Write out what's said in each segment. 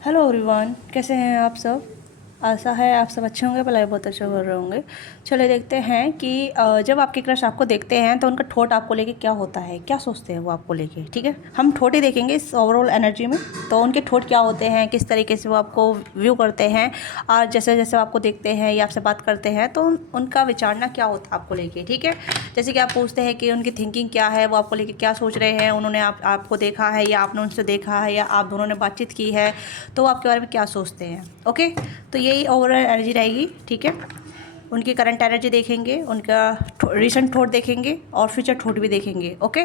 Hello everyone, कैसे हैं आप सब। आशा है आप सब अच्छे होंगे, भलाई बहुत अच्छे कर रहे होंगे। चलिए देखते हैं कि जब आपके क्रश आपको देखते हैं तो उनका थॉट आपको लेके क्या होता है, क्या सोचते हैं वो आपको लेके। ठीक है, हम थॉट ही देखेंगे इस ओवरऑल एनर्जी में। तो उनके थॉट क्या होते हैं, किस तरीके से वो आपको व्यू करते हैं, और जैसे जैसे वो आपको देखते हैं या आपसे बात करते हैं तो उनका विचारना क्या होता है आपको लेके। ठीक है, जैसे कि आप पूछते हैं कि उनकी थिंकिंग क्या है, वो आपको लेके क्या सोच रहे हैं, उन्होंने आपको देखा है या आपने उनसे देखा है या आप दोनों ने बातचीत की है, तो वो आपके बारे में क्या सोचते हैं। ओके, तो यही ओवरऑल एनर्जी रहेगी। ठीक है, उनकी करंट एनर्जी देखेंगे, उनका रिसेंट थॉट देखेंगे और फ्यूचर थॉट भी देखेंगे। ओके,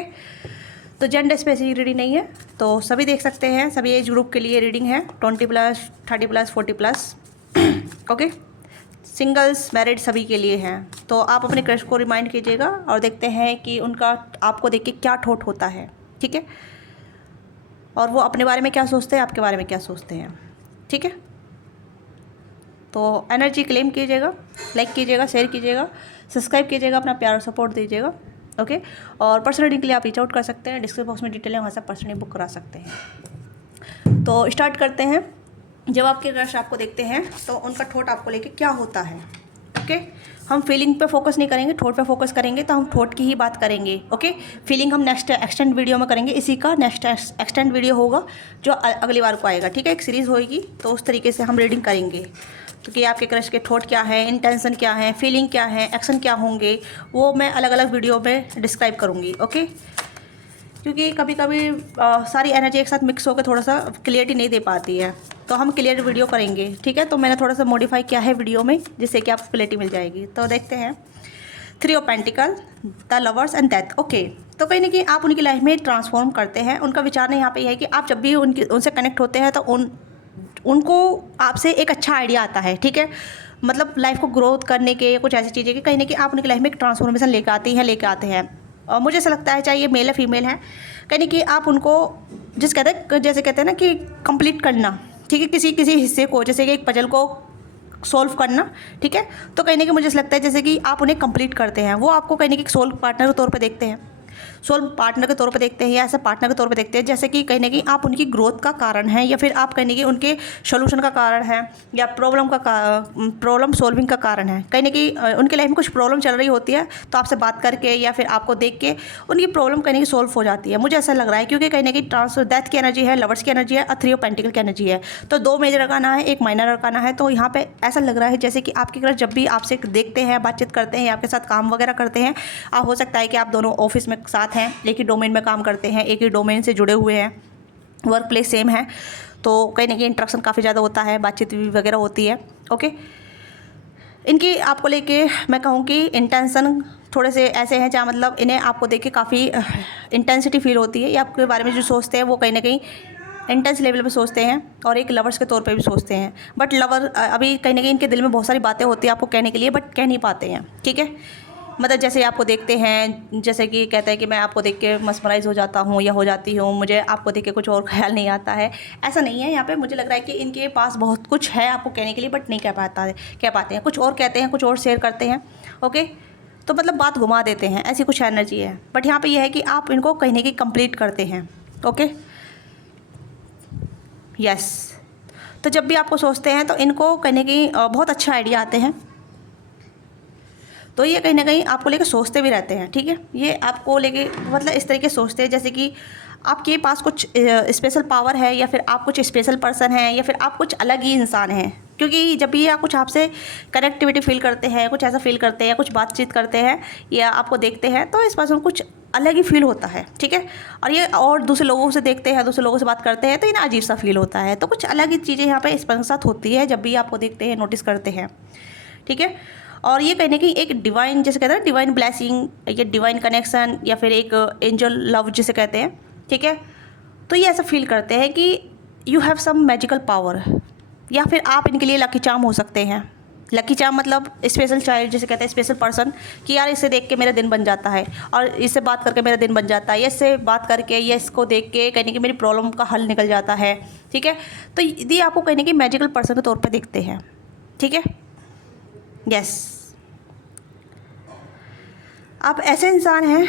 तो जेंडर स्पेसिफिक रीडिंग नहीं है, तो सभी देख सकते हैं, सभी एज ग्रुप के लिए रीडिंग है, 20+, 30+, 40+। ओके, सिंगल्स, मैरिड सभी के लिए हैं। तो आप अपने क्रश को रिमाइंड कीजिएगा और देखते हैं कि उनका आपको देख के क्या थॉट होता है। ठीक है, और वो अपने बारे में क्या सोचते हैं, आपके बारे में क्या सोचते हैं। ठीक है, तो एनर्जी क्लेम कीजिएगा, लाइक कीजिएगा, शेयर कीजिएगा, सब्सक्राइब कीजिएगा, अपना प्यार और सपोर्ट दीजिएगा। ओके, और पर्सनल रीडिंग के लिए आप रीच आउट कर सकते हैं, डिस्क्रिप्शन बॉक्स में डिटेल है, वहाँ से पर्सनली बुक करा सकते हैं। तो स्टार्ट करते हैं। जब आपके क्रश आपको देखते हैं तो उनका थॉट आपको लेके क्या होता है। ओके, हम फीलिंग पे फोकस नहीं करेंगे, थॉट पे फोकस करेंगे, तो हम थॉट की ही बात करेंगे। ओके, फीलिंग हम नेक्स्ट एक्सटेंड वीडियो में करेंगे, इसी का नेक्स्ट एक्सटेंड वीडियो होगा जो अगली बार को आएगा। ठीक है, एक सीरीज़ होगी, तो उस तरीके से हम रीडिंग करेंगे। तो कि आपके क्रश के थॉट क्या है, इंटेंशन क्या है, फीलिंग क्या है, एक्शन क्या होंगे, वो मैं अलग अलग वीडियो में डिस्क्राइब करूँगी। ओके, क्योंकि कभी कभी सारी एनर्जी एक साथ मिक्स होकर थोड़ा सा क्लियरिटी नहीं दे पाती है, तो हम क्लियर वीडियो करेंगे। ठीक है, तो मैंने थोड़ा सा मॉडिफाई किया है वीडियो में, जिससे कि आपको क्लियरिटी मिल जाएगी। तो देखते हैं, 3 of pentacle, the lovers and death. Okay, तो कहीं ना कहीं आप उनकी लाइफ में ट्रांसफॉर्म करते हैं। उनका विचार यहाँ पे है कि आप जब भी उनसे कनेक्ट होते हैं तो उनको आपसे एक अच्छा आइडिया आता है। ठीक है, मतलब लाइफ को ग्रोथ करने के कुछ ऐसी चीज़ें कि कहीं ना कहीं आप उनकी लाइफ में एक ट्रांसफॉर्मेशन लेके आते हैं। और मुझे ऐसा लगता है, चाहे ये मेल है फीमेल है, कहीं ना कहीं आप उनको जैसे कहते हैं ना कि कंप्लीट करना। ठीक है, किसी किसी हिस्से को, जैसे कि एक पजल को सोल्व करना। ठीक है, तो कहीं ना कहीं मुझे ऐसा लगता है जैसे कि आप उन्हें कंप्लीट करते हैं, वो आपको कहीं ना कहीं सोल्व पार्टनर के तौर पे देखते हैं, सोल्व पार्टनर के तौर पे देखते हैं, या ऐसा पार्टनर के तौर पे देखते हैं जैसे कि कहीं ना कहीं आप उनकी ग्रोथ का कारण है, या फिर आप कहीं ना कहीं उनके सोल्यूशन का कारण है, या प्रॉब्लम सॉल्विंग का कारण है। कहीं ना कहीं उनकी लाइफ में कुछ प्रॉब्लम चल रही होती है, तो आपसे बात करके या फिर आपको देख के उनकी प्रॉब्लम कहीं ना कहीं सोल्व हो जाती है। मुझे ऐसा लग रहा है, क्योंकि कहीं ना कहीं डेथ की एनर्जी है, लवर्स की एनर्जी है और 3 ऑफ पेंटिकल की एनर्जी है। तो 2 मेजर अरकाना है, एक माइनर अरकाना है। तो यहाँ पे ऐसा लग रहा है जैसे कि आपके क्रश जब भी आपसे देखते हैं, बातचीत करते हैं या आपके साथ काम वगैरह करते हैं, आप हो सकता है कि आप दोनों ऑफिस में साथ हैं, एक ही डोमेन में काम करते हैं, एक ही डोमेन से जुड़े हुए हैं, वर्क प्लेस सेम है, तो कहीं ना कहीं इंट्रैक्शन काफ़ी ज़्यादा होता है, बातचीत भी वगैरह होती है। ओके, इनकी आपको लेके मैं कहूँ कि इंटेंशन थोड़े से ऐसे हैं जहाँ मतलब इन्हें आपको देख के काफ़ी इंटेंसिटी फील होती है, या आपके बारे में जो सोचते हैं वो कहीं ना कहीं इंटेंस लेवल पे सोचते हैं, और एक लवर्स के तौर पे भी सोचते हैं। बट लवर अभी कहीं ना कहीं इनके दिल में बहुत सारी बातें होती है आपको कहने के लिए, बट कह नहीं पाते हैं। ठीक है, मतलब जैसे आपको देखते हैं, जैसे कि कहते हैं कि मैं आपको देख के मस्मराइज़ हो जाता हूँ या हो जाती हूँ, मुझे आपको देख के कुछ और ख्याल नहीं आता है। ऐसा नहीं है, यहाँ पे मुझे लग रहा है कि इनके पास बहुत कुछ है आपको कहने के लिए, बट नहीं कह पाते हैं, कुछ और कहते हैं, कुछ और शेयर करते हैं। ओके, तो मतलब बात घुमा देते हैं, ऐसी कुछ एनर्जी है। बट यहाँ पे यह है कि आप इनको कहीं ना कहीं कंप्लीट करते हैं। ओके, यस, तो जब भी आपको सोचते हैं तो इनको कहीं ना कहीं बहुत अच्छे आइडिया आते हैं, तो ये कहीं ना कहीं आपको लेके सोचते भी रहते हैं। ठीक है, ये आपको लेके मतलब इस तरीके सोचते हैं जैसे कि आपके पास कुछ स्पेशल पावर है, या फिर आप कुछ स्पेशल पर्सन हैं, या फिर आप कुछ अलग ही इंसान हैं। क्योंकि जब भी आप कुछ आपसे कनेक्टिविटी फील करते हैं, कुछ ऐसा फील करते हैं, कुछ बातचीत करते हैं या आपको देखते हैं, तो इस पर्सन कुछ अलग ही फील होता है। ठीक है, और ये और दूसरे लोगों से देखते हैं, दूसरे लोगों से बात करते हैं, तो इन्हें अजीब सा फील होता है। तो कुछ अलग ही चीज़ें यहाँ पे इस पर्सन के साथ होती है जब भी आपको देखते हैं, नोटिस करते हैं। ठीक है, और ये कहीं ना कहीं एक डिवाइन, जैसे कहते हैं डिवाइन ब्लेसिंग या डिवाइन कनेक्शन, या फिर एक एंजल लव जिसे कहते हैं। ठीक है, तो ये ऐसा फील करते हैं कि you have some magical power, या फिर आप इनके लिए लकी चार्म हो सकते हैं। लकी चार्म मतलब स्पेशल चाइल्ड जिसे कहते हैं, स्पेशल पर्सन, कि यार इसे देख के मेरा दिन बन जाता है, और इससे बात करके मेरा दिन बन जाता है, या इससे बात करके या इसको देख के कहीं ना कहीं मेरी प्रॉब्लम का हल निकल जाता है। ठीक है, तो ये आपको कहीं ना कहीं मैजिकल पर्सन के तौर पर दिखते हैं। ठीक है, यस, आप ऐसे इंसान हैं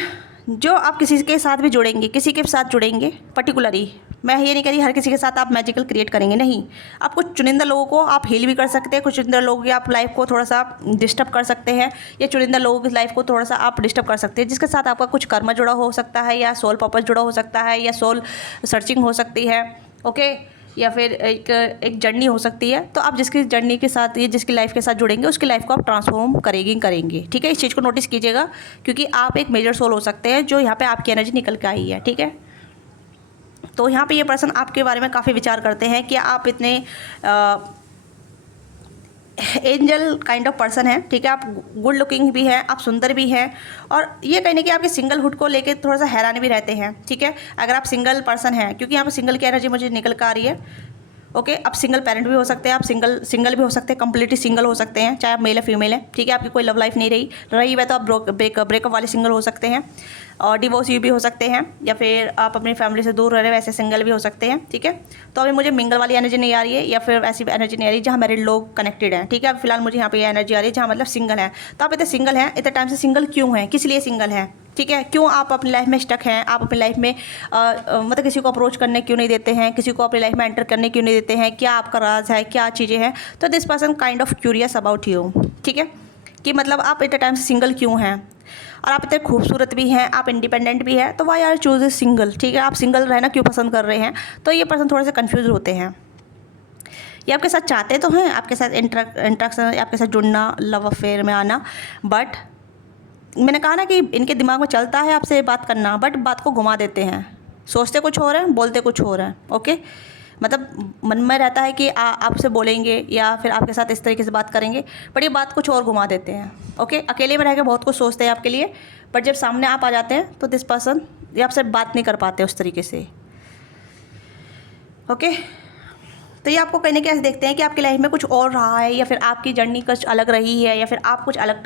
जो आप किसी के साथ भी जुड़ेंगे, किसी के साथ जुड़ेंगे पर्टिकुलरली, मैं ये नहीं कह रही हर किसी के साथ आप मैजिकल क्रिएट करेंगे, नहीं। आप कुछ चुनिंदा लोगों को आप हील भी कर सकते हैं, कुछ चुनिंदा लोगों की आप लाइफ को थोड़ा सा डिस्टर्ब कर सकते हैं, या चुनिंदा लोगों की लाइफ को थोड़ा सा आप डिस्टर्ब कर सकते हैं, जिसके साथ आपका कुछ कर्म जुड़ा हो सकता है, या सोल पर्पस जुड़ा हो सकता है, या सोल सर्चिंग हो सकती है, ओके, या फिर एक जर्नी हो सकती है। तो आप जिसकी जर्नी के साथ, ये जिसकी लाइफ के साथ जुड़ेंगे उसकी लाइफ को आप ट्रांसफॉर्म करेंगे, ठीक है। इस चीज़ को नोटिस कीजिएगा, क्योंकि आप एक मेजर सोल हो सकते हैं जो यहाँ पे आपकी एनर्जी निकल के आई है, ठीक है। तो यहाँ पे ये पर्सन आपके बारे में काफ़ी विचार करते हैं कि आप इतने एंजल काइंड ऑफ पर्सन है, ठीक है। आप गुड लुकिंग भी हैं, आप सुंदर भी हैं, और ये कहने कि आपके सिंगलहुड को लेके थोड़ा सा हैरान भी रहते हैं, ठीक है। अगर आप सिंगल पर्सन हैं, क्योंकि यहाँ पे सिंगल की एनर्जी मुझे निकल कर आ रही है, ओके। आप सिंगल पेरेंट भी हो सकते हैं, आप सिंगल भी हो सकते हैं, कंप्लीटली सिंगल हो सकते हैं, चाहे आप मेल है फीमेल है, ठीक है। आपकी कोई लव लाइफ नहीं रही है तो आप ब्रेकअप वाले सिंगल हो सकते हैं, और डिवोर्स भी हो सकते हैं, या फिर आप अपनी फैमिली से दूर रह रहे वैसे सिंगल भी हो सकते हैं, ठीक है। तो अभी मुझे मिंगल वाली एनर्जी नहीं आ रही है, या फिर ऐसी एनर्जी नहीं आ रही जहाँ मैरिड लोग कनेक्टेड हैं, ठीक है। अब फिलहाल मुझे यहाँ पे ये एनर्जी आ रही है जहाँ मतलब सिंगल है। तो आप इतने सिंगल हैं, इतने टाइम से सिंगल क्यों हैं, किस लिए सिंगल हैं, ठीक है। क्यों आप अपनी लाइफ में स्टक हैं, आप अपनी लाइफ में मतलब किसी को अप्रोच करने क्यों नहीं देते हैं, किसी को अपनी लाइफ में एंटर करने क्यों नहीं देते हैं, क्या आपका राज है, क्या चीज़ें हैं। तो this person kind of curious about you, ठीक है, कि मतलब आप इतने टाइम से सिंगल क्यों हैं, और आप इतने खूबसूरत भी हैं, आप इंडिपेंडेंट भी हैं, तो वाई आर चूज सिंगल, ठीक है। आप सिंगल रहना क्यों पसंद कर रहे हैं। तो ये पर्सन थोड़े से कन्फ्यूज होते हैं, ये आपके साथ चाहते तो हैं, आपके साथ इंट्रैक्शन, आपके साथ जुड़ना, लव अफेयर में आना, बट मैंने कहा ना कि इनके दिमाग में चलता है आपसे बात करना, बट बात को घुमा देते हैं, सोचते कुछ और हैं, बोलते कुछ और हैं, ओके। मतलब मन में रहता है कि आपसे बोलेंगे या फिर आपके साथ इस तरीके से बात करेंगे, बट ये बात कुछ और घुमा देते हैं, ओके। अकेले में रह के बहुत कुछ सोचते हैं आपके लिए, बट जब सामने आप आ जाते हैं तो दिस पर्सन ये आपसे बात नहीं कर पाते उस तरीके से, ओके। तो ये आपको कहीं ना कहीं देखते हैं कि आपकी लाइफ में कुछ और रहा है, या फिर आपकी जर्नी कुछ अलग रही है, या फिर आप कुछ अलग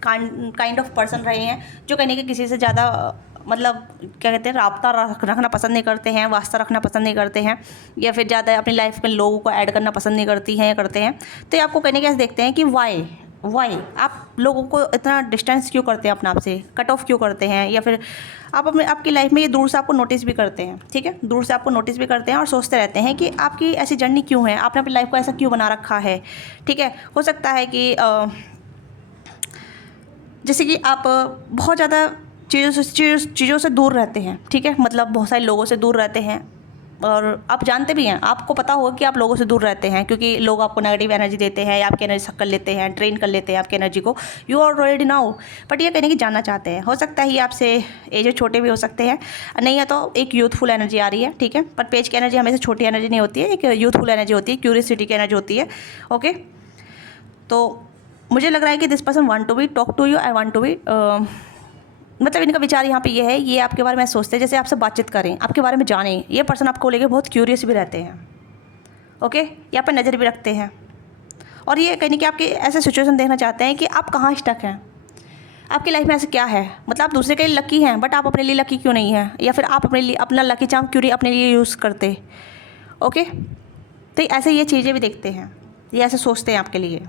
काइंड ऑफ पर्सन रहे हैं, जो कहीं ना कहीं किसी से ज़्यादा मतलब क्या कहते हैं राब्ता रखना पसंद नहीं करते हैं, वास्ता रखना पसंद नहीं करते हैं, या फिर ज़्यादा अपनी लाइफ में लोगों को ऐड करना पसंद नहीं करती हैं या करते हैं। तो ये आपको कहीं ना कहीं देखते हैं कि वाई आप लोगों को इतना डिस्टेंस क्यों करते हैं, अपने आप से कट ऑफ क्यों करते हैं, या फिर आप अपने आपकी लाइफ में ये दूर से आपको नोटिस भी करते हैं, ठीक है। दूर से आपको नोटिस भी करते हैं और सोचते रहते हैं कि आपकी ऐसी जर्नी क्यों है, आपने अपनी लाइफ को ऐसा क्यों बना रखा है, ठीक है। हो सकता है कि जैसे कि आप बहुत ज़्यादा चीज़ों से दूर रहते हैं, ठीक है। मतलब बहुत सारे लोगों से दूर रहते हैं, और आप जानते भी हैं, आपको पता होगा कि आप लोगों से दूर रहते हैं, क्योंकि लोग आपको नेगेटिव एनर्जी देते हैं, या आपकी एनर्जी सक कर लेते हैं, ड्रेन कर लेते हैं आपकी एनर्जी को, यू ऑलरेडी नाउ। बट ये कहने की जानना चाहते हैं, हो सकता है ये आपसे एज छोटे भी हो सकते हैं, नहीं है तो एक यूथफुल एनर्जी आ रही है, ठीक है। पर पेज की एनर्जी हमेशा छोटी एनर्जी नहीं होती है, एक यूथफुल एनर्जी होती है, क्यूरियसिटी की एनर्जी होती है, ओके। तो मुझे लग रहा है कि this person want to be talk to you, I want to be मतलब इनका विचार यहाँ पे ये है, ये आपके बारे में सोचते हैं, जैसे आपसे बातचीत करें, आपके बारे में जानें। ये पर्सन आपको लेके बहुत क्यूरियस भी रहते हैं, ओके। ये आप पर नज़र भी रखते हैं, और ये कहीं कि आपके ऐसे सिचुएशन देखना चाहते हैं कि आप कहाँ स्टक हैं, आपकी लाइफ में ऐसे क्या है। मतलब आप दूसरे के लिए लकी हैं, बट आप अपने लिए लकी क्यों नहीं हैं, या फिर आप अपने लिए अपना लकी चार्म क्यों नहीं अपने लिए यूज़ करते, ओके। तो ऐसे ये चीज़ें भी देखते हैं, ये ऐसे सोचते हैं आपके लिए।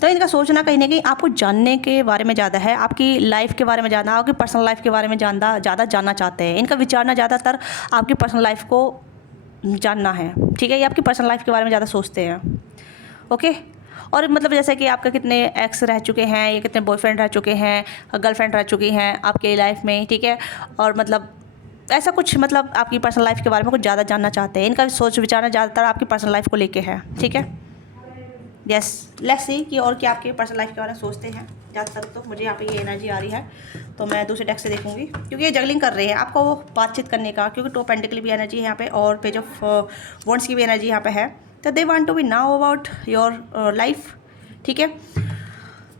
तो इनका सोचना कहीं ना कहीं आपको जानने के बारे में ज़्यादा है, आपकी लाइफ के बारे में ज़्यादा, आपकी पर्सनल लाइफ के बारे में ज़्यादा जानना चाहते हैं। इनका विचारना ज़्यादातर आपकी पर्सनल लाइफ को जानना है, ठीक है। ये आपकी पर्सनल लाइफ के बारे में ज़्यादा सोचते हैं, ओके। और मतलब जैसे कि आपका कितने एक्स रह चुके हैं, या कितने बॉयफ्रेंड रह चुके हैं, गर्लफ्रेंड रह चुकी हैं आपके लाइफ में, ठीक है। और मतलब ऐसा कुछ, मतलब आपकी पर्सनल लाइफ के बारे में कुछ ज़्यादा जानना चाहते हैं। इनका सोच विचारना ज़्यादातर आपकी पर्सनल लाइफ को लेके है, ठीक है। यस, लेट्स सी कि और क्या आपके पर्सनल लाइफ के बारे में सोचते हैं ज़्यादातर। तो मुझे यहाँ पे ये एनर्जी आ रही है, तो मैं दूसरे डेक से देखूंगी, क्योंकि ये जगलिंग कर रहे हैं आपको वो बातचीत करने का, क्योंकि टॉप पेंटिकल भी एनर्जी है यहाँ पे, और पेज ऑफ वॉन्ड्स की भी एनर्जी यहाँ पे है। तो they want to be know about your life, ठीक है।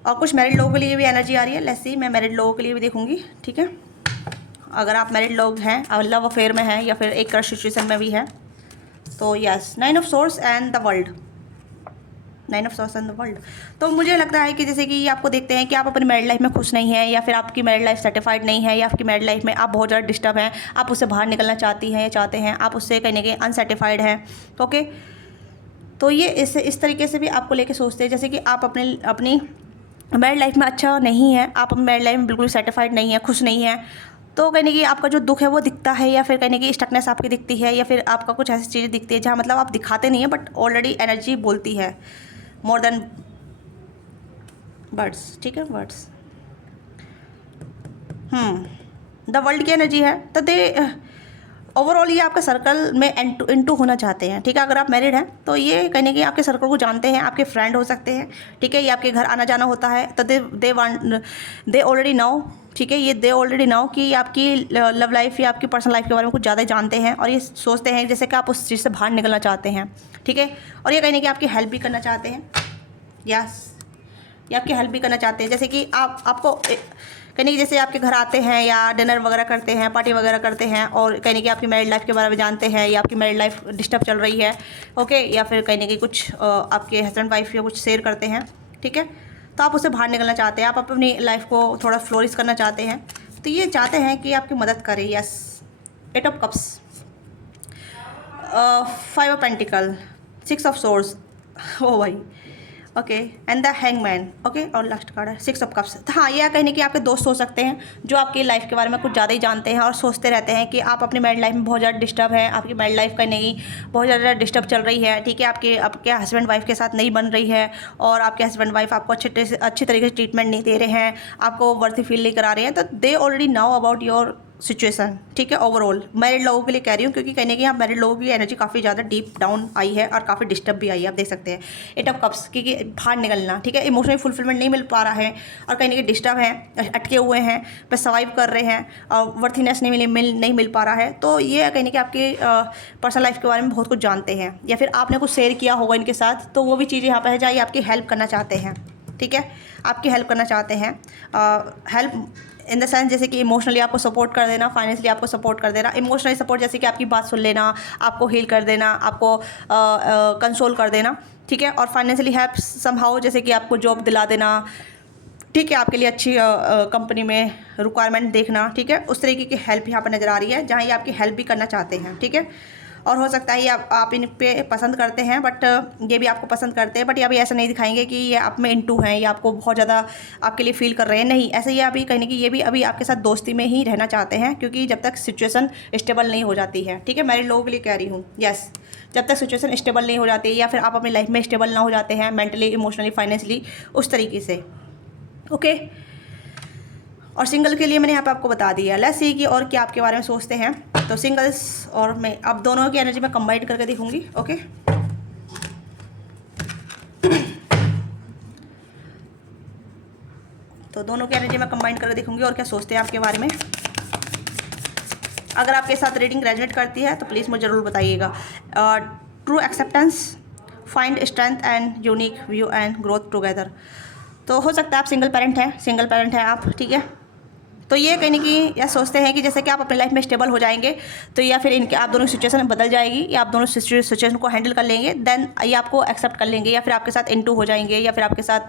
और कुछ मैरिड लोगों के लिए भी एनर्जी आ रही है, लेट्स सी मैं मैरिड लोगों के लिए भी देखूँगी, ठीक है। अगर आप मैरिड लोग हैं और लव अफेयर में हैं, या फिर एक क्रश सिचुएशन में भी है, तो yes, 9 of source and the world, 9 of source and the world. तो मुझे लगता है कि जैसे कि आपको देखते हैं कि आप अपनी मैरिड लाइफ में खुश नहीं हैं, या फिर आपकी मैरिड लाइफ सेटिस्फाइड नहीं है, या आपकी मैरिड लाइफ में आप बहुत ज़्यादा डिस्टर्ब हैं, आप उससे बाहर निकलना चाहती हैं या चाहते हैं, आप उससे कहीं ना कहीं अनसेटिस्फाइड हैं, ओके। तो ये इस तरीके से भी आपको लेके सोचते हैं, जैसे कि आप अपनी मैरिड लाइफ में अच्छा नहीं है, आप अपनी मैरिड लाइफ में बिल्कुल सेटिस्फाइड नहीं है, खुश नहीं है, तो कहीं ना कहीं आपका जो दुख है वो दिखता है, या फिर कहीं ना कहीं स्टकनेस आपकी दिखती है, या फिर आपका कुछ ऐसी चीज़ें दिखती है जहाँ मतलब आप दिखाते नहीं है बट ऑलरेडी एनर्जी बोलती है मोर देन वर्ड्स। ठीक है, वर्ड्स। द वर्ल्ड की एनर्जी है, तो दे ओवरऑल ये आपके सर्कल में इनटू होना चाहते हैं। ठीक है, अगर आप मैरिड हैं तो ये कहीं ना कहीं आपके सर्कल को जानते हैं, आपके फ्रेंड हो सकते हैं। ठीक है, ये आपके घर आना जाना होता है, तो दे ऑलरेडी नाउ। ठीक है, ये दे ऑलरेडी नाउ कि आपकी लव लाइफ या आपकी पर्सनल लाइफ के बारे में कुछ ज़्यादा जानते हैं, और ये सोचते हैं जैसे कि आप उस चीज़ से बाहर निकलना चाहते हैं। ठीक है, और ये कहीं ना कहीं आपकी हेल्प भी करना चाहते हैं। यस, ये आपकी हेल्प भी करना चाहते हैं, जैसे कि आपको कहीं कि जैसे आपके घर आते हैं या डिनर वगैरह करते हैं, पार्टी वगैरह करते हैं, और कहीं कि आपकी मैरिड लाइफ के बारे में जानते हैं, या आपकी मैरिड लाइफ डिस्टर्ब चल रही है, ओके, या फिर कहीं कि कुछ आपके हस्बैंड वाइफ या कुछ शेयर करते हैं। ठीक है, तो आप उससे बाहर निकलना चाहते हैं, आप अपनी लाइफ को थोड़ा फ्लोरिश करना चाहते हैं, तो ये चाहते हैं कि आपकी मदद करें। Yes, 8 of cups, 5 of pentacle, 6 of swords, ओ भाई, okay, and the hangman. Okay, और लास्ट कार्ड है 6 ऑफ कप्स। हाँ, ये कहने कि आपके दोस्त हो सकते हैं जो आपकी लाइफ के बारे में कुछ ज़्यादा ही जानते हैं और सोचते रहते हैं कि आप अपनी मैरिड लाइफ में बहुत ज़्यादा डिस्टर्ब है, आपकी मैरिड लाइफ कहीं नहीं बहुत ज़्यादा डिस्टर्ब चल रही है। ठीक है, आपके हस्बैंड वाइफ के साथ नहीं बन रही है, और आपके हस्बैंड वाइफ आपको अच्छी तरीके से ट्रीटमेंट नहीं दे रहे हैं, आपको वर्थी फील नहीं करा रहे हैं, तो they already now about your situation. ठीक है, ओवरऑल मैरिड लोगों के लिए कह रही हूँ, क्योंकि कहने की यहाँ मैरिड लोगों की एनर्जी काफ़ी ज़्यादा डीप डाउन आई है और काफ़ी डिस्टर्ब भी आई है। आप देख सकते हैं 8 ऑफ कप्स, क्योंकि बाहर निकलना, ठीक है, इमोशनल फुलफिलमेंट नहीं मिल पा रहा है, और कहीं ना कहीं डिस्टर्ब है, अटके हुए हैं, बस सर्वाइव कर रहे हैं, और वर्थीनेस नहीं मिल पा रहा है। तो ये कहीं ना कहीं आपकी पर्सनल लाइफ के बारे में बहुत कुछ जानते हैं, या फिर आपने कुछ शेयर किया होगा इनके साथ, तो वो भी चीज़ें यहाँ पर है जहाँ आपकी हेल्प करना चाहते हैं। ठीक है, आपकी हेल्प करना चाहते हैं, हेल्प इन द सेंस जैसे कि इमोशनली आपको सपोर्ट कर देना, फाइनेंशियली आपको सपोर्ट कर देना। इमोशनली सपोर्ट जैसे कि आपकी बात सुन लेना, आपको हील कर देना, आपको कंसोल कर देना। ठीक है, और फाइनेंशियली हेल्प समहाउ जैसे कि आपको जॉब दिला देना। ठीक है, आपके लिए अच्छी कंपनी में रिक्वायरमेंट देखना। ठीक है, उस तरीके की हेल्प यहाँ पर नज़र आ रही है जहाँ ये आपकी हेल्प भी करना चाहते हैं। ठीक है, और हो सकता है ये आप इन पे पसंद करते हैं, बट ये भी आपको पसंद करते हैं, बट ये अभी ऐसा नहीं दिखाएंगे कि ये आप में इनटू हैं, या आपको बहुत ज़्यादा आपके लिए फील कर रहे हैं। नहीं, ऐसे ये अभी कहने की ये भी अभी आपके साथ दोस्ती में ही रहना चाहते हैं, क्योंकि जब तक सिचुएशन स्टेबल नहीं हो जाती है। ठीक है, मैरिड लोगों के लिए कह रही हूँ। यस, जब तक सिचुएशन स्टेबल नहीं हो जाती, या फिर आप अपनी लाइफ में स्टेबल ना हो जाते हैं मेंटली, इमोशनली, फाइनेंशियली, उस तरीके से। ओके, और सिंगल के लिए मैंने यहाँ पे आपको बता दिया। लेट्स सी कि और क्या आपके बारे में सोचते हैं। तो सिंगल्स और मैं अब दोनों की एनर्जी में कंबाइन करके दिखूंगी। ओके, तो दोनों की एनर्जी में कंबाइन करके दिखूंगी और क्या सोचते हैं आपके बारे में। अगर आपके साथ रीडिंग रेजोनेट करती है तो प्लीज़ मुझे ज़रूर बताइएगा। True acceptance, find strength and unique view and growth together. तो हो सकता है आप सिंगल पेरेंट हैं आप। ठीक है, तो ये कहीं ना कहीं यह सोचते हैं कि जैसे कि आप अपनी लाइफ में स्टेबल हो जाएंगे, तो या फिर इनके आप दोनों सिचुएशन बदल जाएगी, या आप दोनों सिचुएशन को हैंडल कर लेंगे, देन ये आपको एक्सेप्ट कर लेंगे, या फिर आपके साथ इनटू हो जाएंगे, या फिर आपके साथ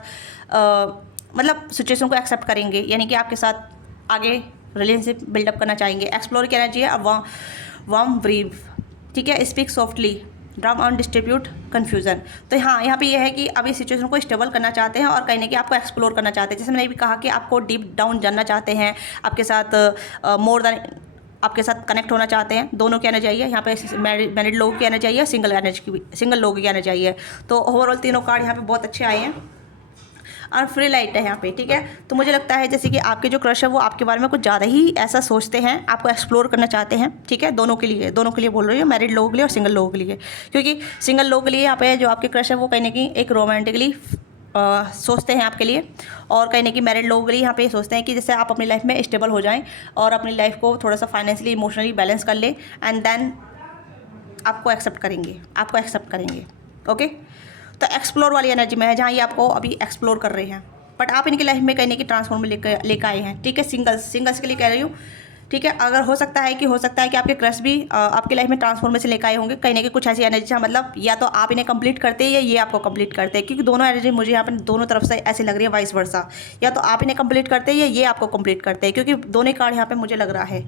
मतलब सिचुएशन को एक्सेप्ट करेंगे, यानी कि आपके साथ आगे रिलेशनशिप बिल्डअप करना चाहेंगे। एक्सप्लोर की एनर्जी है, अब वार्म ब्रीव। ठीक है, speak softly, drum on distribute confusion. तो हाँ, यहाँ पे ये है कि अभी सिचुएशन को स्टेबल करना चाहते हैं, और कहीं ना कहीं आपको एक्सप्लोर करना चाहते हैं। जैसे मैंने भी कहा कि आपको डीप डाउन जानना चाहते हैं, आपके साथ मोर देन आपके साथ कनेक्ट होना चाहते हैं। दोनों की एनर्जी है यहाँ पे, मैरिड लोगों की एनर्जी है, सिंगल लोगों की एनर्जी है। तो ओवरऑल तीनों कार्ड यहाँ पे बहुत अच्छे आए हैं, और फ्री लाइट है यहाँ पे। ठीक है, तो मुझे लगता है जैसे कि आपके जो क्रश है वो आपके बारे में कुछ ज़्यादा ही ऐसा सोचते हैं, आपको एक्सप्लोर करना चाहते हैं। ठीक है, दोनों के लिए बोल रही हूँ, मैरिड लोगों के लिए और सिंगल लोगों के लिए। क्योंकि सिंगल लोगों के लिए यहाँ पे जो आपके क्रश है वो कहीं ना कहीं एक रोमांटिकली सोचते हैं आपके लिए, और कहीं ना कहीं मैरिड लोगों के लिए यहाँ पे सोचते हैं कि जैसे आप अपनी लाइफ में स्टेबल हो जाएं, और अपनी लाइफ को थोड़ा सा फाइनेंशियली, इमोशनली बैलेंस कर लें, एंड देन आपको एक्सेप्ट करेंगे। ओके, तो एक्सप्लोर वाली एनर्जी में है जहाँ ये आपको अभी एक्सप्लोर कर रहे हैं, बट आप इनकी लाइफ में कहने की ट्रांसफॉर्म में लेकर आए हैं। ठीक है, सिंगल्स के लिए कह रही हूँ। ठीक है, अगर हो सकता है कि आपके क्रश भी आपकी लाइफ में ट्रांसफॉर्मेशन लेकर आए होंगे, कहीं ना कहीं कुछ ऐसी एनर्जी जहाँ मतलब या तो आप इन्हें कंप्लीट करते हैं या ये आपको कंप्लीट करते हैं, क्योंकि दोनों एनर्जी मुझे यहाँ पर दोनों तरफ से ऐसी लग रही है, वाइस वर्सा। या तो आप इन्हें कंप्लीट करते हैं या ये आपको कंप्लीट करते हैं, क्योंकि दोनों कार्ड यहाँ पर मुझे लग रहा है।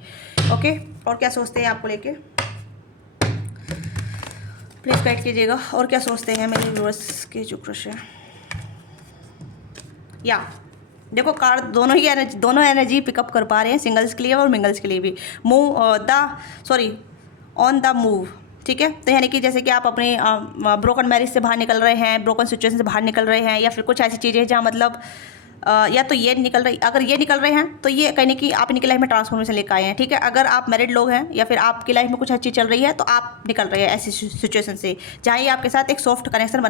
ओके, और क्या सोचते हैं आपको लेके, प्लीज़ गाइड कीजिएगा। और क्या सोचते हैं मेरे व्यूअर्स के जो क्रश है। या देखो कार्ड दोनों एनर्जी पिकअप कर पा रहे हैं, सिंगल्स के लिए और मिंगल्स के लिए भी। ऑन द मूव, ठीक है। तो यानी कि जैसे कि आप अपने ब्रोकन मैरिज से बाहर निकल रहे हैं, ब्रोकन सिचुएशन से बाहर निकल रहे हैं, या फिर कुछ ऐसी चीज़ें जहाँ मतलब या तो ये निकल रही, अगर ये निकल रहे हैं तो ये कहने की आप इनकी लाइफ में ट्रांसफॉर्मेशन लेकर आए हैं, ठीक है। अगर आप मैरिड लोग हैं या फिर आपकी लाइफ में कुछ अच्छी चल रही है तो आप निकल रहे हैं ऐसी सिचुएशन से जहाँ ये आपके साथ एक सॉफ्ट कनेक्शन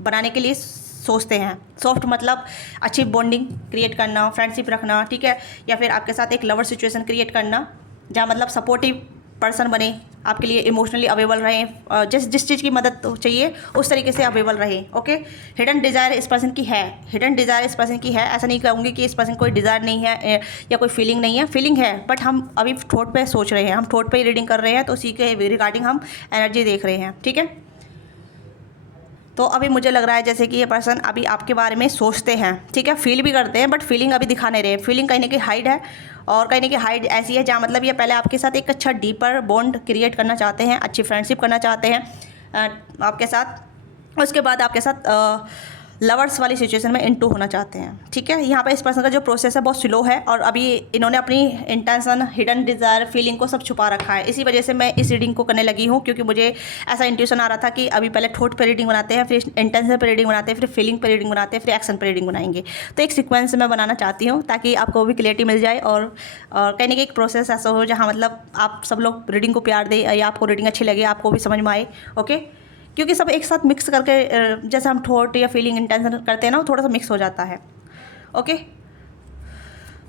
बनाने के लिए सोचते हैं। सॉफ्ट मतलब अच्छी बॉन्डिंग क्रिएट करना, फ्रेंडशिप रखना, ठीक है, या फिर आपके साथ एक लवर सिचुएशन क्रिएट करना जहाँ मतलब सपोर्टिव पर्सन बने, आपके लिए इमोशनली अवेलेबल रहें, जिस चीज़ की मदद चाहिए उस तरीके से अवेलेबल रहें। ओके, हिडन डिज़ायर इस पर्सन की है, हिडन डिज़ायर इस पर्सन की है। ऐसा नहीं कहूँगी कि इस पर्सन कोई डिज़ायर नहीं है या कोई फीलिंग नहीं है, फीलिंग है, बट हम अभी थॉट पे सोच रहे हैं, हम थॉट पे ही रीडिंग कर रहे हैं, तो उसी के रिगार्डिंग हम एनर्जी देख रहे हैं, ठीक है। तो अभी मुझे लग रहा है जैसे कि ये पर्सन अभी आपके बारे में सोचते हैं, ठीक है, फील भी करते हैं, बट फीलिंग अभी दिखा नहीं रहे। फीलिंग कहीं ना कहीं हाइड है, और कहीं ना कहीं हाइड ऐसी है जहाँ मतलब ये पहले आपके साथ एक अच्छा डीपर बॉन्ड क्रिएट करना चाहते हैं, अच्छी फ्रेंडशिप करना चाहते हैं आपके साथ। उसके बाद आपके साथ लवर्स वाली सिचुएशन में इनटू होना चाहते हैं, ठीक है। यहाँ पे इस पर्सन का जो प्रोसेस है बहुत स्लो है, और अभी इन्होंने अपनी इंटेंशन, हिडन डिज़ायर, फीलिंग को सब छुपा रखा है। इसी वजह से मैं इस रीडिंग को करने लगी हूँ, क्योंकि मुझे ऐसा इंट्यूशन आ रहा था कि अभी पहले थॉट पे रीडिंग बनाते हैं, फिर इंटेंशन पे रीडिंग बनाते हैं, फिर फीलिंग पे रीडिंग बनाते हैं, फिर एक्शन पे रीडिंग बनाएंगे। तो एक सीक्वेंस मैं बनाना चाहती हूँ ताकि आपको भी क्लियरिटी मिल जाए, और कहने की एक प्रोसेस ऐसा हो जहाँ मतलब आप सब लोग रीडिंग को प्यार दें, या आपको रीडिंग अच्छी लगे, आपको भी समझ में आए। ओके, क्योंकि सब एक साथ मिक्स करके जैसे हम थॉट या फीलिंग इंटेंशन करते हैं ना, वो थोड़ा सा मिक्स हो जाता है। ओके,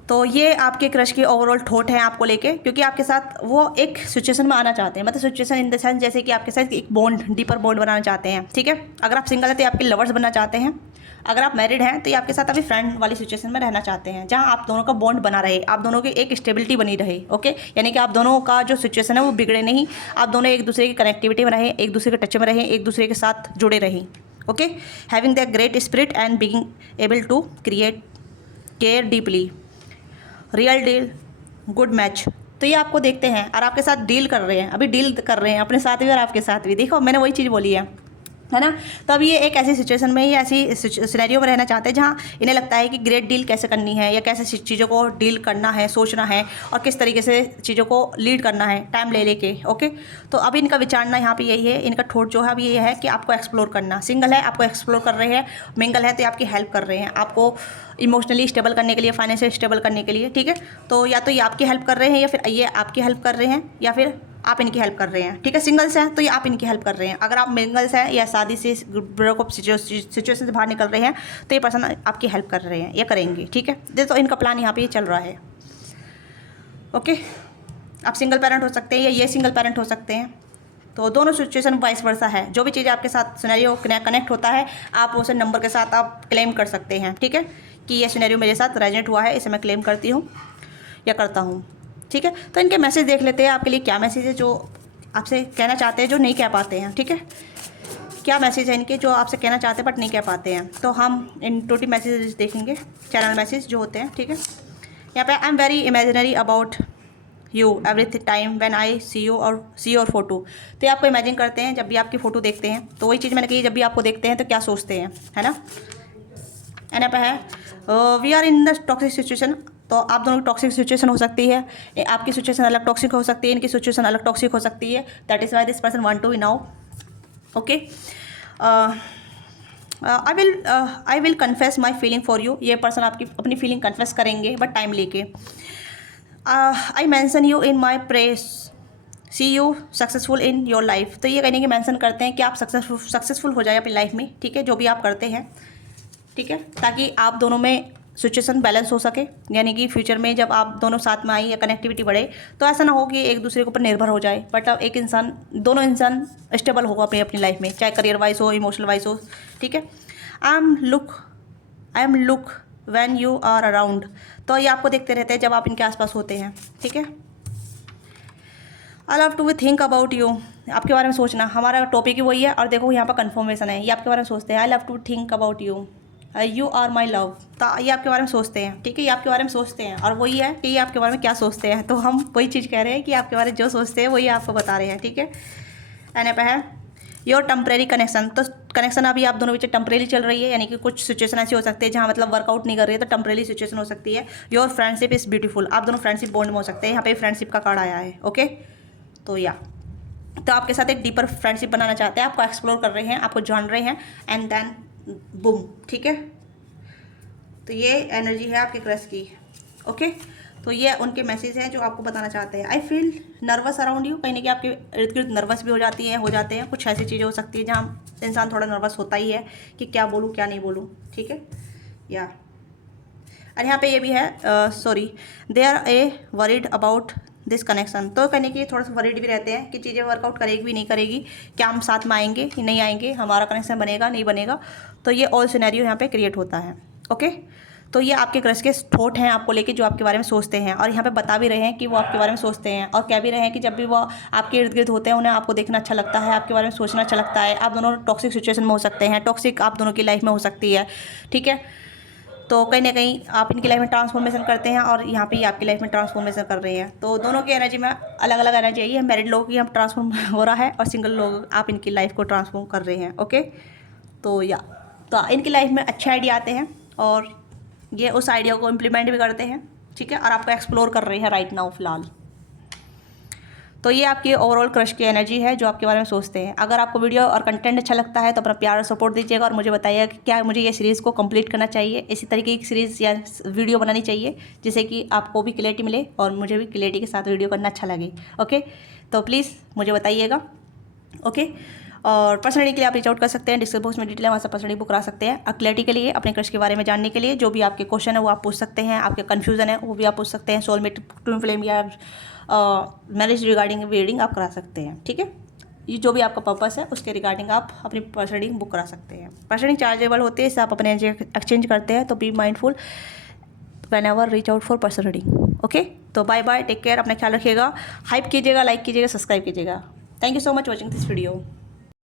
तो ये आपके क्रश की ओवरऑल थॉट है आपको लेके, क्योंकि आपके साथ वो एक सिचुएशन में आना चाहते हैं, मतलब सिचुएशन इन द सेंस जैसे कि आपके साथ एक बॉन्ड, डीपर बॉन्ड बनाना चाहते हैं, ठीक है। अगर आप सिंगल हैं तो आपके लवर्स बनना चाहते हैं, अगर आप मैरिड हैं तो ये आपके साथ अभी फ्रेंड वाली सिचुएशन में रहना चाहते हैं, जहाँ आप दोनों का बॉन्ड बना रहे, आप दोनों की एक स्टेबिलिटी बनी रहे। ओके, यानी कि आप दोनों का जो सिचुएशन है वो बिगड़े नहीं, आप दोनों एक दूसरे की कनेक्टिविटी में रहें, एक दूसरे के टच में रहें, एक दूसरे के साथ जुड़े रहें। Okay, having the great spirit and being able to create care deeply, real deal, good match. तो ये आपको देखते हैं और आपके साथ डील कर रहे हैं, अभी डील कर रहे हैं अपने साथ भी और आपके साथ भी। देखो मैंने वही चीज़ बोली है ना। तो अब ये एक ऐसी सिचुएशन में, ये ऐसी सिनेरियो में रहना चाहते हैं जहाँ इन्हें लगता है कि ग्रेट डील कैसे करनी है, या कैसे चीज़ों को डील करना है, सोचना है, और किस तरीके से चीज़ों को लीड करना है टाइम ले लेके। ओके, तो अभी इनका विचारना यहाँ पे यही है, इनका थॉट जो है अभी ये है कि आपको एक्सप्लोर करना। सिंगल है, आपको एक्सप्लोर कर रहे हैं, मिंगल है तो आपकी हेल्प कर रहे हैं, आपको इमोशनली स्टेबल करने के लिए, फाइनेंशियल स्टेबल करने के लिए, ठीक है। तो या तो ये आपकी हेल्प कर रहे हैं, या फिर ये आपकी हेल्प कर रहे हैं, या फिर आप इनकी हेल्प कर रहे हैं, ठीक है। सिंगल्स हैं तो ये आप इनकी हेल्प कर रहे हैं। अगर आप मिंगल्स हैं या शादी से ब्रेकअप सिचुएशन से बाहर निकल रहे हैं तो ये पर्सन आपकी हेल्प कर रहे हैं या करेंगे, ठीक है। तो इनका प्लान यहाँ पे ये चल रहा है। ओके, आप सिंगल पेरेंट हो सकते हैं या ये सिंगल पेरेंट हो सकते हैं, तो दोनों सिचुएशन वाइस वर्सा है। जो भी चीज़ आपके साथ सिनेरियो कनेक्ट होता है, आप उसे नंबर के साथ आप क्लेम कर सकते हैं, ठीक है, कि ये सिनेरियो मेरे साथ रेजोनेट हुआ है, इसे मैं क्लेम करती हूँ या करता हूँ, ठीक है। तो इनके मैसेज देख लेते हैं, आपके लिए क्या मैसेज है जो आपसे कहना चाहते हैं, जो नहीं कह पाते हैं, ठीक है। क्या मैसेज है इनके जो आपसे कहना चाहते हैं बट नहीं कह पाते हैं, तो हम इन टोटल मैसेज देखेंगे, चैनल मैसेज जो होते हैं, ठीक है। यहाँ पे I am very imaginary about you every time when I see you और सी योर फोटो। तो ये आपको इमेजिन करते हैं जब भी आपकी फ़ोटो देखते हैं, तो वही चीज़ मैंने कही, जब भी आपको देखते हैं तो क्या सोचते हैं, है ना। एंड यहाँ पे है we are in the toxic situation. तो आप दोनों की टॉक्सिक सिचुएशन हो सकती है, आपकी सिचुएशन अलग टॉक्सिक हो सकती है, इनकी सिचुएशन अलग टॉक्सिक हो सकती है। That is why this person want to be now. Okay, I will confess my feeling for you. ये पर्सन आपकी अपनी फीलिंग कन्फेस करेंगे बट टाइम लेके। I mention you in my prayers, see you successful in your life. तो ये कहने की मैंसन करते हैं कि आप सक्सेसफुल हो जाए अपनी लाइफ में, ठीक है, जो भी आप करते हैं, ठीक है, ताकि आप दोनों में सिचुएशन बैलेंस हो सके। यानी कि फ्यूचर में जब आप दोनों साथ में आई या कनेक्टिविटी बढ़े तो ऐसा ना हो कि एक दूसरे के ऊपर निर्भर हो जाए, बट अब एक इंसान, दोनों इंसान स्टेबल होगा अपनी लाइफ में, चाहे करियर वाइज हो, इमोशनल वाइज हो, ठीक है। I am look when you are around. तो ये आपको देखते रहते हैं जब आप इनके आसपास होते हैं, ठीक है। I love to be think about you, आपके बारे में सोचना, हमारा टॉपिक ही वही है। और देखो यहाँ पर कन्फर्मेशन है, ये आपके बारे में सोचते हैं। I love to think about you, you are my love. तो ये आपके बारे में सोचते हैं, ठीक है, ये आपके बारे में सोचते हैं। और वही है कि ये आपके बारे में क्या सोचते हैं, तो हम वही चीज़ कह रहे हैं कि आपके बारे में जो सोचते हैं वही आपको बता रहे हैं, ठीक है। एंड पे है योर टेम्परेरी कनेक्शन, तो कनेक्शन अभी आप दोनों बीच टेम्परेरी चल रही है, यानी कि कुछ सिचुएशन ऐसी हो सकती है जहाँ मतलब वर्कआउट नहीं कर रही है, तो टेम्परेरी सिचुएशन हो सकती है। योर फ्रेंडशिप इज़ ब्यूटीफुल, आप दोनों फ्रेंडशिप बॉन्ड में हो सकते हैं। यहाँ पे फ्रेंडशिप का कार्ड आया है। ओके, तो आपके साथ एक डीपर फ्रेंडशिप बनाना चाहते हैं, आपको एक्सप्लोर कर रहे हैं, आपको जान रहे हैं, एंड देन बूम। ठीक है, तो ये एनर्जी है आपके क्रश की। ओके, तो ये उनके मैसेज हैं जो आपको बताना चाहते हैं। I feel nervous around you, कहीं ना कहीं आपके इर्द गिर्द नर्वस भी हो जाती हैं, हो जाते हैं। कुछ ऐसी चीज़ें हो सकती है जहाँ इंसान थोड़ा नर्वस होता ही है कि क्या बोलूँ क्या नहीं बोलूँ। ठीक है, या और यहाँ पे ये भी है, sorry they are a worried about this connection, तो कहने की थोड़ा सा वरीड भी रहते हैं कि चीज़ें वर्कआउट करेगी भी नहीं करेगी, क्या हम साथ में आएंगे कि नहीं आएंगे, हमारा कनेक्शन बनेगा नहीं बनेगा। तो ये ऑल सिनेरियो यहाँ पे क्रिएट होता है। ओके, तो ये आपके क्रश के थॉट हैं आपको लेके, जो आपके बारे में सोचते हैं, और यहाँ पे बता भी रहे हैं कि वो आपके बारे में सोचते हैं, और कह भी रहे हैं कि जब भी वो आपके इर्द गिर्द होते हैं उन्हें आपको देखना अच्छा लगता है, आपके बारे में सोचना अच्छा लगता है। आप दोनों टॉक्सिक सिचुएशन में हो सकते हैं, टॉक्सिक आप दोनों की लाइफ में हो सकती है। ठीक है, तो कहीं ना कहीं आप इनकी लाइफ में ट्रांसफॉर्मेशन करते हैं, और यहाँ पे ये आपकी लाइफ में ट्रांसफॉर्मेशन कर रहे हैं। तो दोनों की एनर्जी में अलग अलग एनर्जी आई है। मैरिड लोगों की यहाँ ट्रांसफॉर्म हो रहा है, और सिंगल लोग आप इनकी लाइफ को ट्रांसफॉर्म कर रहे हैं। ओके, तो इनकी लाइफ में अच्छे आइडिया आते हैं, और ये उस आइडिया को इम्प्लीमेंट भी करते हैं। ठीक है, और आपको एक्सप्लोर कर रहे हैं राइट नाउ फिलहाल। तो ये आपकी ओवरऑल क्रश की एनर्जी है जो आपके बारे में सोचते हैं। अगर आपको वीडियो और कंटेंट अच्छा लगता है तो अपना प्यार और सपोर्ट दीजिएगा, और मुझे बताइएगा कि क्या मुझे ये सीरीज़ को कंप्लीट करना चाहिए, इसी तरीके की सीरीज़ या वीडियो बनानी चाहिए जिससे कि आपको भी क्लैरिटी मिले और मुझे भी क्लैरिटी के साथ वीडियो करना अच्छा लगे। ओके, तो प्लीज़ मुझे बताइएगा। ओके, और पर्सनली के लिए आप रीच आउट कर सकते हैं, डिस्क्रिप्शन बॉक्स में डिटेल है, वहाँ से पर्सनली बुक करा सकते हैं। क्लैरिटी के लिए, अपने क्रश के बारे में जानने के लिए, जो भी आपके क्वेश्चन है वो आप पूछ सकते हैं, आपके कन्फ्यूजन है वो भी आप पूछ सकते हैं। सोलमेट, ट्विन फ्लेम या मैरिज रिगार्डिंग रीडिंग आप करा सकते हैं। ठीक है, ये जो भी आपका पर्पस है उसके रिगार्डिंग आप अपनी पर्सनल रीडिंग बुक करा सकते हैं। पर्सनल चार्जेबल होते हैं, इससे आप अपने एक्सचेंज करते हैं, तो be mindful whenever reach out for personal reading. Okay, तो बाय बाय, टेक केयर, अपना ख्याल रखिएगा, हाइप कीजिएगा, लाइक कीजिएगा, सब्सक्राइब कीजिएगा। Thank you so much watching this video.